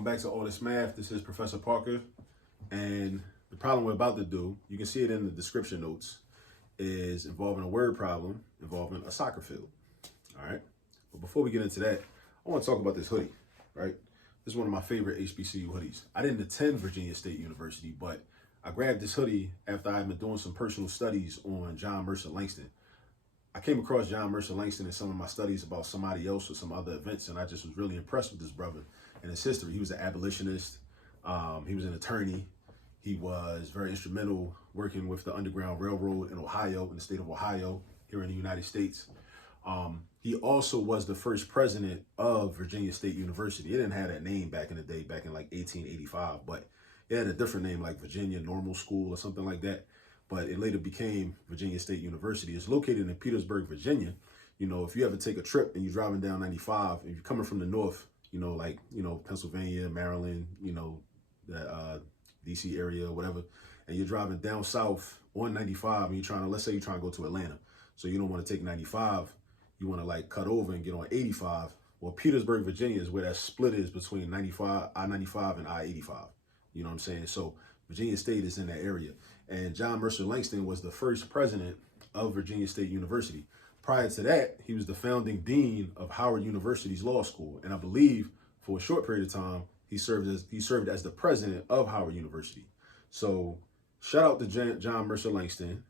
Welcome back to All This Math. This is Professor Parker, and the problem we're about to do, you can see it in the description notes, is involving a word problem involving a soccer field. All right. But before we get into that, I want to talk about this hoodie, right? This is one of my favorite HBCU hoodies. I didn't attend Virginia State University, but I grabbed this hoodie after I had been doing some personal studies on John Mercer Langston. I came across John Mercer Langston in some of my studies about somebody else or some other events, and I just was really impressed with this brother and his history. He was an abolitionist. He was an attorney. He was very instrumental working with the Underground Railroad in Ohio, in the state of Ohio, here in the United States. He also was the first president of Virginia State University. It didn't have that name back in the day, back in like 1885, but it had a different name like Virginia Normal School or something like that. But it later became Virginia State University. It's located in Petersburg, Virginia. You know, if you ever take a trip and you're driving down 95, if you're coming from the north, Pennsylvania, Maryland, the DC area, whatever, and you're driving down south on 95 and you're trying to, let's say you're trying to go to Atlanta. So you don't want to take 95, you want to like cut over and get on 85. Well, Petersburg, Virginia is where that split is between I-95 and I-85. You know what I'm saying? So Virginia State is in that area. And John Mercer Langston was the first president of Virginia State University. Prior to that, he was the founding dean of Howard University's law school. And I believe for a short period of time, he served as the president of Howard University. So shout out to John Mercer Langston.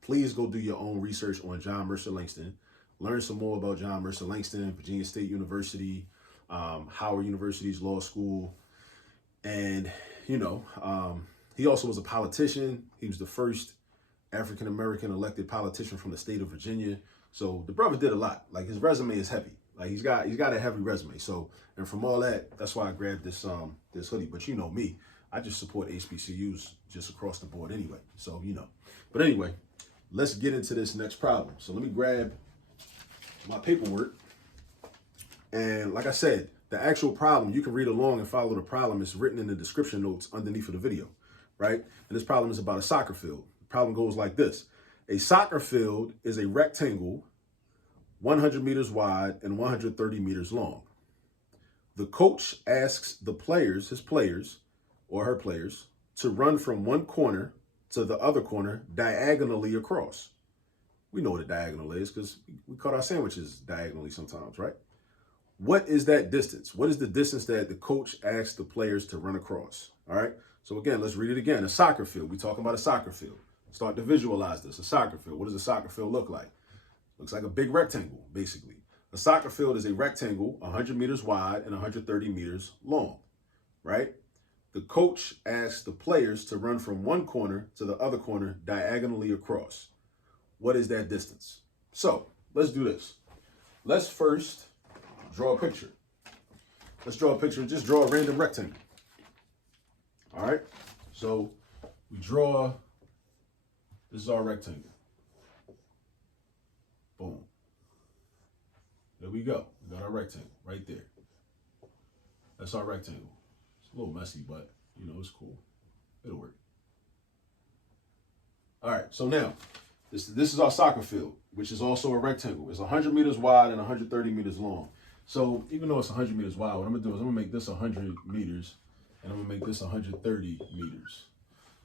Please go do your own research on John Mercer Langston. Learn some more about John Mercer Langston, Virginia State University, Howard University's law school. And, he also was a politician. He was the first African-American elected politician from the state of Virginia. So the brother did a lot. Like, his resume is heavy. Like, he's got a heavy resume. So, and from all that, that's why I grabbed this hoodie. But you know me, I just support HBCUs just across the board anyway. So, But anyway, let's get into this next problem. So let me grab my paperwork. And like I said, the actual problem, you can read along and follow the problem. It's written in the description notes underneath of the video, right? And this problem is about a soccer field. The problem goes like this. A soccer field is a rectangle 100 meters wide and 130 meters long. The coach asks the players, his players or her players, to run from one corner to the other corner diagonally across. We know what a diagonal is because we cut our sandwiches diagonally sometimes, right? What is that distance? What is the distance that the coach asks the players to run across? All right. So again, let's read it again. A soccer field. We're talking about a soccer field. Start to visualize this. A soccer field. What does a soccer field look like? Looks like a big rectangle, basically. A soccer field is a rectangle 100 meters wide and 130 meters long, right? The coach asks the players to run from one corner to the other corner diagonally across. What is that distance? So let's do this. Let's first draw a picture. Let's draw a picture. Just draw a random rectangle. All right. So we draw. This is our rectangle. Boom. There we go. We got our rectangle right there. That's our rectangle. It's a little messy, but it's cool. It'll work. All right. So now this is our soccer field, which is also a rectangle. It's 100 meters wide and 130 meters long. So even though it's 100 meters wide, what I'm going to do is I'm going to make this 100 meters and I'm going to make this 130 meters.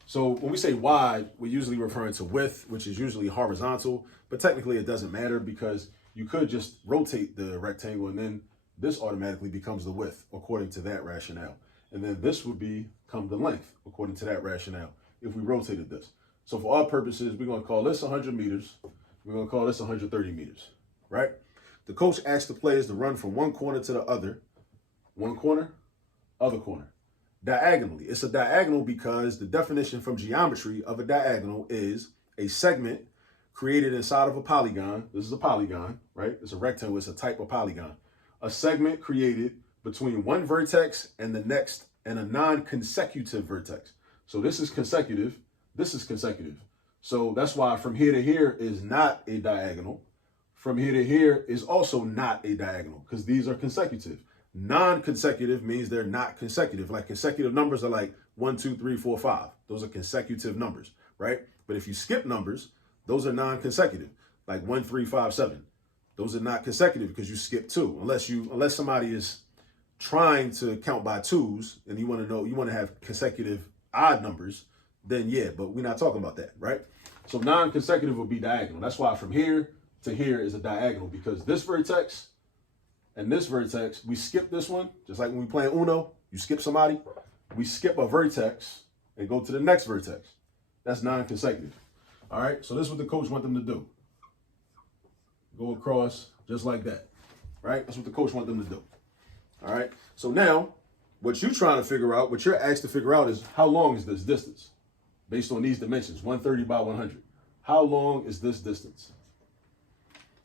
So when we say wide, we're usually referring to width, which is usually horizontal, but technically it doesn't matter because you could just rotate the rectangle and then this automatically becomes the width according to that rationale. And then this would become the length according to that rationale if we rotated this. So for our purposes, we're going to call this 100 meters. We're going to call this 130 meters, right? The coach asks the players to run from one corner to the other. One corner, other corner. Diagonally. It's a diagonal because the definition from geometry of a diagonal is a segment created inside of a polygon. This is a polygon, right? It's a rectangle. It's a type of polygon. A segment created between one vertex and the next and a non-consecutive vertex. So this is consecutive. This is consecutive. So that's why from here to here is not a diagonal. From here to here is also not a diagonal because these are consecutive. Non-consecutive means they're not consecutive. Like consecutive numbers are like 1, 2, 3, 4, 5. Those are consecutive numbers, right? But if you skip numbers, those are non-consecutive, like 1, 3, 5, 7. Those are not consecutive because you skip 2, unless somebody is trying to count by twos and you want to have consecutive odd numbers, then yeah, but we're not talking about that, right? So non-consecutive will be diagonal. That's why from here to here is a diagonal, because this vertex and this vertex, we skip this one, just like when we play Uno, you skip somebody, we skip a vertex and go to the next vertex. That's non-consecutive. All right, so this is what the coach wants them to do. Go across just like that, right? That's what the coach wants them to do. All right, so now what you're trying to figure out, what you're asked to figure out is how long is this distance based on these dimensions, 130 by 100. How long is this distance?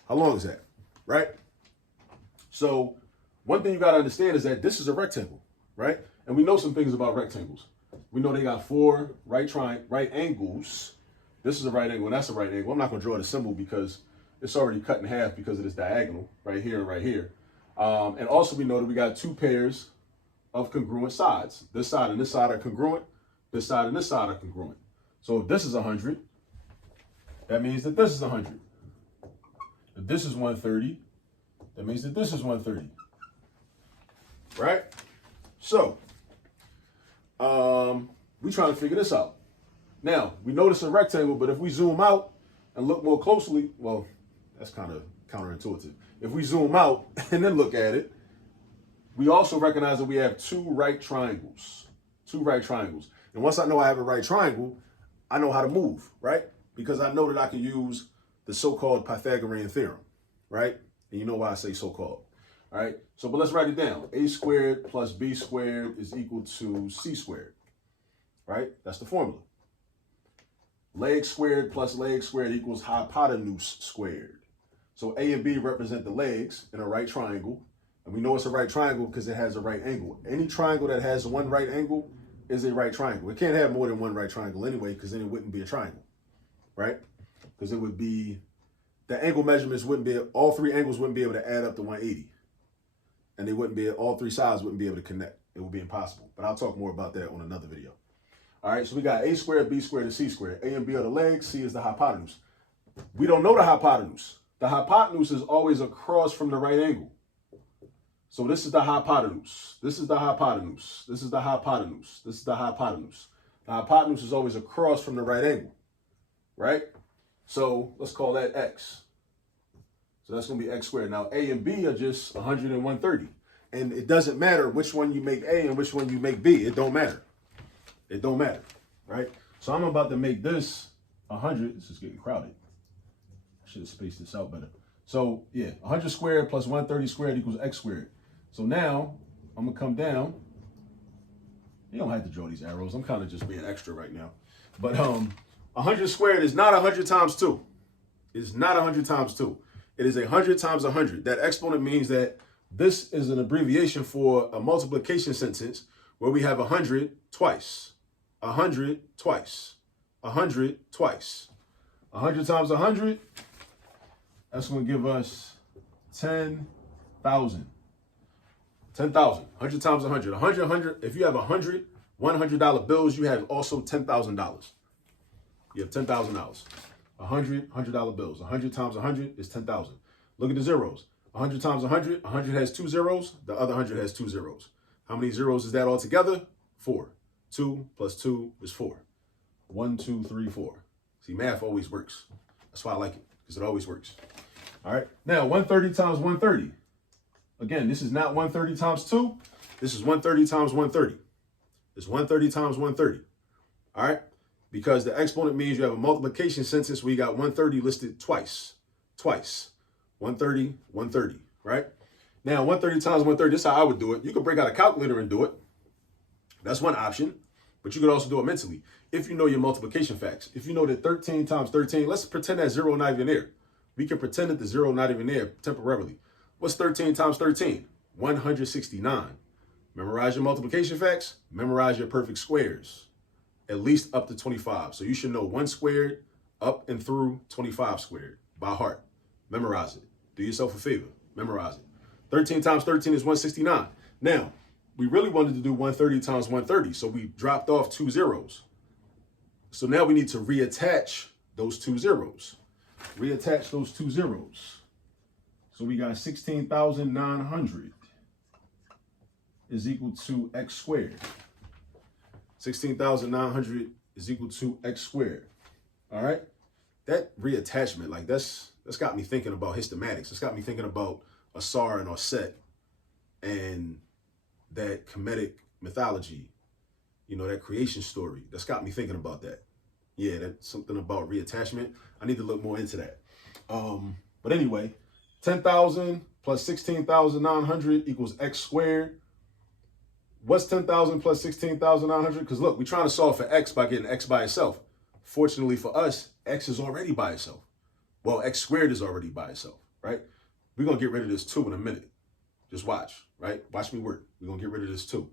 How long is that, right? So one thing you got to understand is that this is a rectangle, right? And we know some things about rectangles. We know they got 4 right angles. This is a right angle, and that's a right angle. I'm not going to draw the symbol because it's already cut in half because of this diagonal right here and right here. And also we know that we got 2 pairs of congruent sides. This side and this side are congruent. This side and this side are congruent. So if this is 100, that means that this is 100. If this is 130, that means that this is 130. Right? So, we trying to figure this out. Now, we notice a rectangle, but if we zoom out and look more closely, well, that's kind of counterintuitive. If we zoom out and then look at it, we also recognize that we have 2 right triangles. 2 right triangles. And once I know I have a right triangle, I know how to move, right? Because I know that I can use the so-called Pythagorean theorem, right? And you know why I say so-called, all right? So, but let's write it down. A squared plus B squared is equal to C squared, right? That's the formula. Leg squared plus leg squared equals hypotenuse squared. So A and B represent the legs in a right triangle. And we know it's a right triangle because it has a right angle. Any triangle that has one right angle is a right triangle. It can't have more than one right triangle anyway, because then it wouldn't be a triangle, right? Because it would be, the angle measurements wouldn't be, all 3 angles wouldn't be able to add up to 180. And they wouldn't be, all 3 sides wouldn't be able to connect. It would be impossible. But I'll talk more about that on another video. All right, so we got A squared, B squared, and C squared. A and B are the legs, C is the hypotenuse. We don't know the hypotenuse. The hypotenuse is always across from the right angle. So this is the hypotenuse. This is the hypotenuse. This is the hypotenuse. This is the hypotenuse. The hypotenuse is always across from the right angle, right? So let's call that X. So that's going to be X squared. Now, A and B are just 100 and 130. And it doesn't matter which one you make A and which one you make B. It don't matter. It don't matter, right? So I'm about to make this 100. This is getting crowded. I should have spaced this out better. So yeah, 100 squared plus 130 squared equals X squared. So now I'm gonna come down. You don't have to draw these arrows. I'm kind of just being extra right now. But 100 squared is not 100 times 2. It's not 100 times 2. It is 100 times 100. That exponent means that this is an abbreviation for a multiplication sentence where we have 100 twice, 100 twice, 100 twice. 100 times 100, that's going to give us 10,000. 10,000. 100 times 100. 100. If you have 100 $100 bills, you have also $10,000. You have $10,000. 100 $100 bills. 100 times 100 is 10,000. Look at the zeros. 100 times 100. 100 has 2 zeros. The other 100 has 2 zeros. How many zeros is that all together? 4. 2 plus 2 is 4. 1, 2, 3, 4. See, math always works. That's why I like it, because it always works. All right. Now, 130 times 130. Again, this is not 130 times 2. This is 130 times 130. It's 130 times 130. All right. Because the exponent means you have a multiplication sentence where you got 130 listed twice. Twice. 130, 130. Right? Now, 130 times 130, this is how I would do it. You could break out a calculator and do it. That's one option. But you could also do it mentally. If you know your multiplication facts. If you know that 13 times 13, let's pretend that 0 not even there. We can pretend that the 0 not even there temporarily. What's 13 times 13? 169. Memorize your multiplication facts. Memorize your perfect squares. At least up to 25. So you should know 1 squared up and through 25 squared by heart. Memorize it. Do yourself a favor. Memorize it. 13 times 13 is 169. Now, we really wanted to do 130 times 130. So we dropped off 2 zeros. So now we need to reattach those 2 zeros. Reattach those 2 zeros. So we got 16,900. is equal to x squared. 16,900 is equal to x squared. All right. That reattachment, like that's got me thinking about hystematics. It's got me thinking about Asar and Osset and that Kemetic mythology, you know, that creation story. That's got me thinking about that. Yeah, that's something about reattachment. I need to look more into that. But anyway, 10,000 plus 16,900 equals x squared. What's 10,000 plus 16,900? Because look, we're trying to solve for x by getting x by itself. Fortunately for us, x is already by itself. Well, x squared is already by itself, right? We're going to get rid of this 2 in a minute. Just watch, right? Watch me work. We're going to get rid of this 2.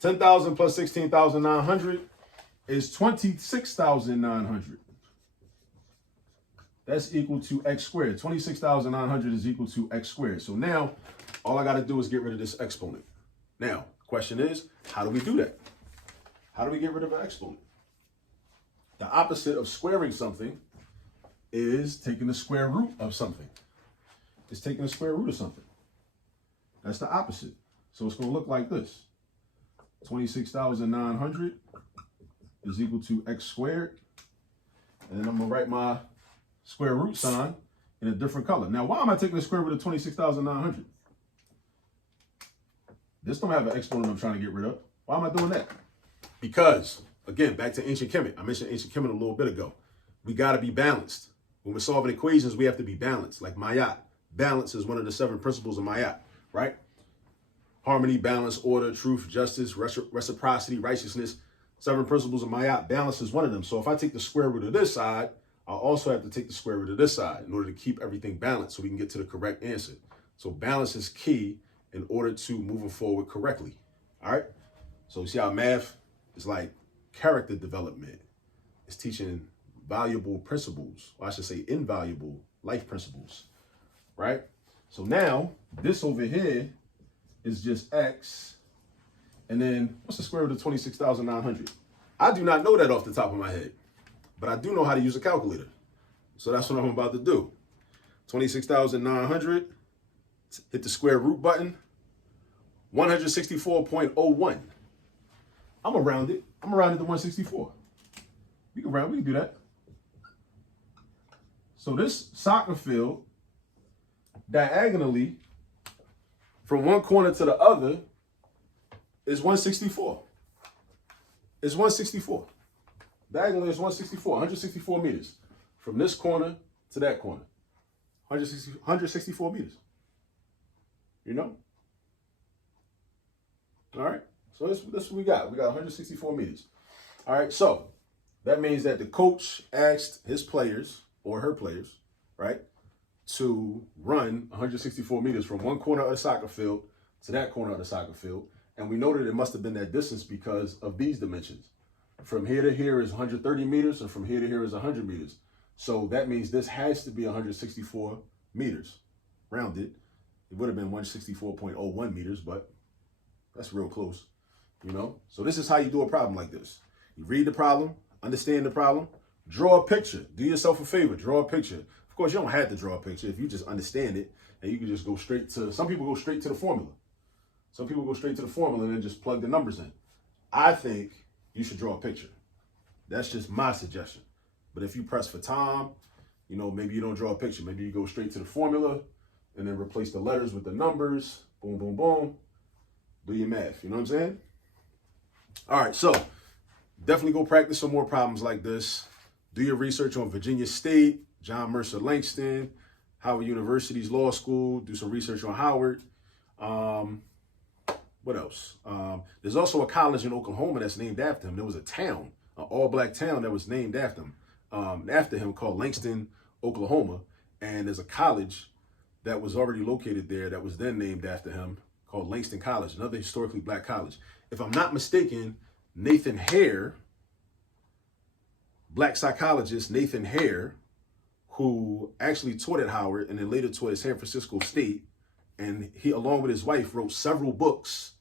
10,000 plus 16,900 is 26,900. That's equal to x squared. 26,900 is equal to x squared. So now, all I got to do is get rid of this exponent. Now, the question is, how do we do that? How do we get rid of an exponent? The opposite of squaring something is taking the square root of something. It's taking the square root of something. That's the opposite. So it's going to look like this. 26,900 is equal to x squared. And then I'm going to write my square root sign in a different color. Now, why am I taking the square root of 26,900? This don't have an exponent I'm trying to get rid of. Why am I doing that? Because, again, back to ancient Kemet. I mentioned ancient Kemet a little bit ago. We got to be balanced. When we're solving equations, we have to be balanced. Like Mayat. Balance is one of the 7 principles of Mayat, right? Harmony, balance, order, truth, justice, reciprocity, righteousness. 7 principles of Mayat. Balance is one of them. So if I take the square root of this side, I'll also have to take the square root of this side in order to keep everything balanced so we can get to the correct answer. So balance is key in order to moving forward correctly. All right. So you see how math is like character development. It's teaching valuable principles, or I should say invaluable life principles, right? So now this over here is just x. And then what's the square root of 26,900? I do not know that off the top of my head, but I do know how to use a calculator. So that's what I'm about to do. 26,900, hit the square root button, 164.01. I'm gonna round it. I'm gonna round it to 164. We can do that. So this soccer field, diagonally, from one corner to the other, is 164. It's 164. Diagonally is 164 meters. From this corner to that corner. 164 meters. You know? All right. So this what we got. We got 164 meters. All right. So that means that the coach asked his players or her players, right, to run 164 meters from one corner of the soccer field to that corner of the soccer field. And we know that it must have been that distance because of these dimensions. From here to here is 130 meters, and from here to here is 100 meters. So that means this has to be 164 meters. Rounded. It would have been 164.01 meters, but that's real close, you know? So this is how you do a problem like this. You read the problem, understand the problem, draw a picture. Do yourself a favor, draw a picture. Of course, you don't have to draw a picture if you just understand it, and you can just go straight to, some people go straight to the formula. Some people go straight to the formula and then just plug the numbers in. I think you should draw a picture. That's just my suggestion. But if you press for time, you know, maybe you don't draw a picture. Maybe you go straight to the formula and then replace the letters with the numbers. Boom, boom, boom. Do your math. You know what I'm saying? All right. So definitely go practice some more problems like this. Do your research on Virginia State, John Mercer Langston, Howard University's law school. Do some research on Howard. What else? There's also a college in Oklahoma that's named after him. There was a town, an all-black town that was named after him called Langston, Oklahoma. And there's a college that was already located there that was then named after him called Langston College, another historically black college. If I'm not mistaken, Nathan Hare, black psychologist Nathan Hare, who actually taught at Howard and then later taught at San Francisco State, and he, along with his wife, wrote several books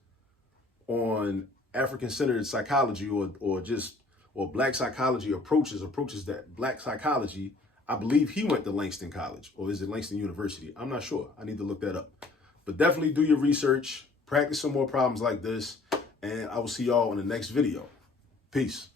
on African-centered psychology or black psychology approaches that black psychology. I believe he went to Langston College, or is it Langston University? I'm not sure. I need to look that up. But definitely do your research. Practice some more problems like this, and I will see y'all in the next video. Peace.